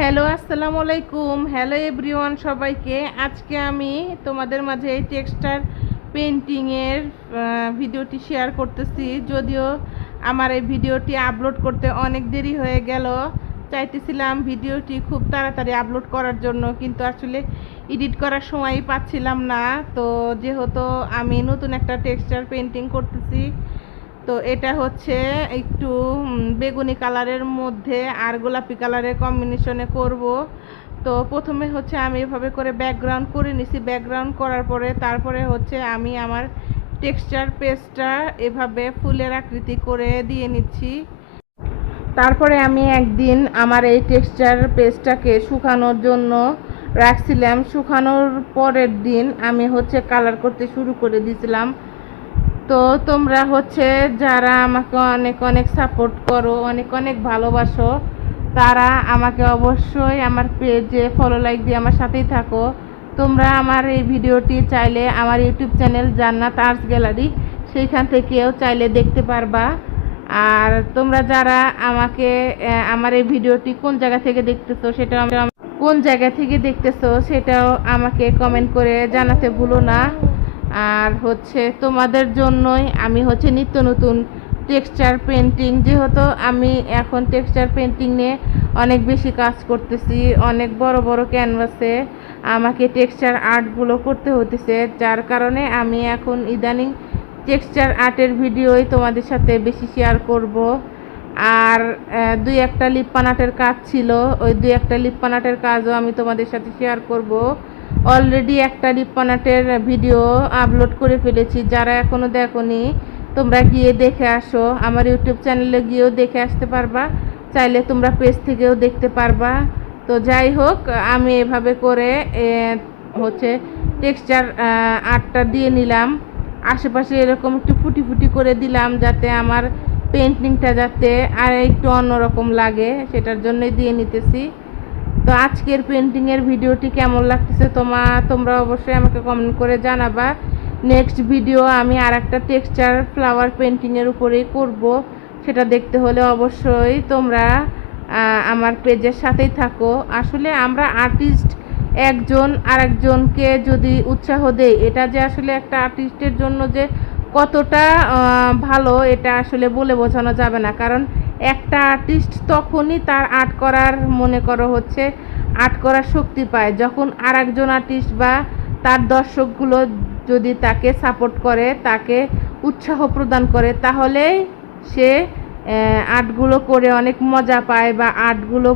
Hello, আসসালামু আলাইকুম। Hello everyone, সবাইকে। আজকে আমি তোমাদের মাঝে এই টেক্সচার পেন্টিংয়ের ভিডিওটি শেয়ার করতেছি। যদিও আমার এই ভিডিওটি আপলোড করতে অনেক দেরি হয়ে গেল, চাইতেছিলাম ভিডিওটি খুব তাড়াতাড়ি আপলোড করার জন্য, কিন্তু আসলে এডিট করার সময়ই পাচ্ছিলাম না। তো যেহেতু আমি নতুন একটা টেক্সচার পেন্টিং করতেছি, তো এটা হচ্ছে একটু বেগুনি কালারের মধ্যে আর গোলাপি কালারের কম্বিনেশনে করব। তো প্রথমে হচ্ছে আমি এভাবে করে ব্যাকগ্রাউন্ড করে নিছি। ব্যাকগ্রাউন্ড করার পরে তারপরে হচ্ছে আমি আমার টেক্সচার পেজটা এভাবে ফুলের আকৃতি করে দিয়ে নিচ্ছি। তারপরে আমি একদিন আমার এই টেক্সচার পেজটাকে শুকানোর জন্য রাখছিলাম। শুকানোর পরের দিন আমি হচ্ছে কালার করতে শুরু করে দিয়েছিলাম। তো তোমরা হচ্ছে যারা আমাকে অনেক অনেক সাপোর্ট করো, অনেক অনেক ভালোবাসো, তারা আমাকে অবশ্যই আমার পেজে ফলো লাইক দিয়ে আমার সাথেই থাকো। তোমরা আমার এই ভিডিওটি চাইলে আমার ইউটিউব চ্যানেল জান্নাত আর্টস গ্যালারি, সেইখান থেকেও চাইলে দেখতে পারবা। আর তোমরা যারা আমাকে আমার এই ভিডিওটি কোন জায়গা থেকে দেখতেছো সেটাও আমাকে কমেন্ট করে জানাতে ভুলো না। আর হচ্ছে তোমাদের জন্যই আমি হচ্ছে নিত্য নতুন টেক্সচার পেন্টিং, যেহেতু আমি এখন টেক্সচার পেন্টিং নিয়ে অনেক বেশি কাজ করতেছি, অনেক বড় বড় ক্যানভাসে আমাকে টেক্সচার আর্টগুলো করতে হতেছে, যার কারণে আমি এখন ইদানিং টেক্সচার আর্টের ভিডিওই তোমাদের সাথে বেশি শেয়ার করব। আর দুই একটা লিপ্পান আর্টের কাজ ছিল, ওই দুই একটা লিপ্পান আর্টের কাজও আমি তোমাদের সাথে শেয়ার করব। অলরেডি একটা লিপ্পান আর্টের ভিডিও আপলোড করে ফেলেছি, যারা এখনও দেখোনি তোমরা গিয়ে দেখে আসো। আমার ইউটিউব চ্যানেলে গিয়েও দেখে আসতে পারবা, চাইলে তোমরা পেজ থেকেও দেখতে পারবা। তো যাই হোক, আমি এভাবে করে হচ্ছে টেক্সচার আর্টটা দিয়ে নিলাম। আশেপাশে এরকম একটু ফুটি ফুটি করে দিলাম, যাতে আমার পেন্টিংটা যাতে আর একটু অন্যরকম লাগে, সেটার জন্যই দিয়ে নিতেছি। তো আজকের পেন্টিংয়ের ভিডিওটি কেমন লাগতেছে তোমরা অবশ্যই আমাকে কমেন্ট করে জানাবা। নেক্সট ভিডিও আমি আর একটা টেক্সচার ফ্লাওয়ার পেন্টিংয়ের উপরেই করব, সেটা দেখতে হলে অবশ্যই তোমরা আমার পেজের সাথেই থাকো। আসলে আমরা আর্টিস্ট একজন আরেকজনকে যদি উৎসাহ দেই, এটা যে আসলে একটা আর্টিস্টের জন্য যে কতটা ভালো, এটা আসলে বলে বোঝানো যাবে না। কারণ একটা আর্টিস্ট তখনই তার আর্ট করার মনে করো হচ্ছে আর্ট করার শক্তি পায়, যখন আর একজন আর্টিস্ট বা তার দর্শকগুলো যদি তাকে সাপোর্ট করে, তাকে উৎসাহ প্রদান করে, তাহলেই সে আর্টগুলো করে অনেক মজা পায় বা আর্টগুলো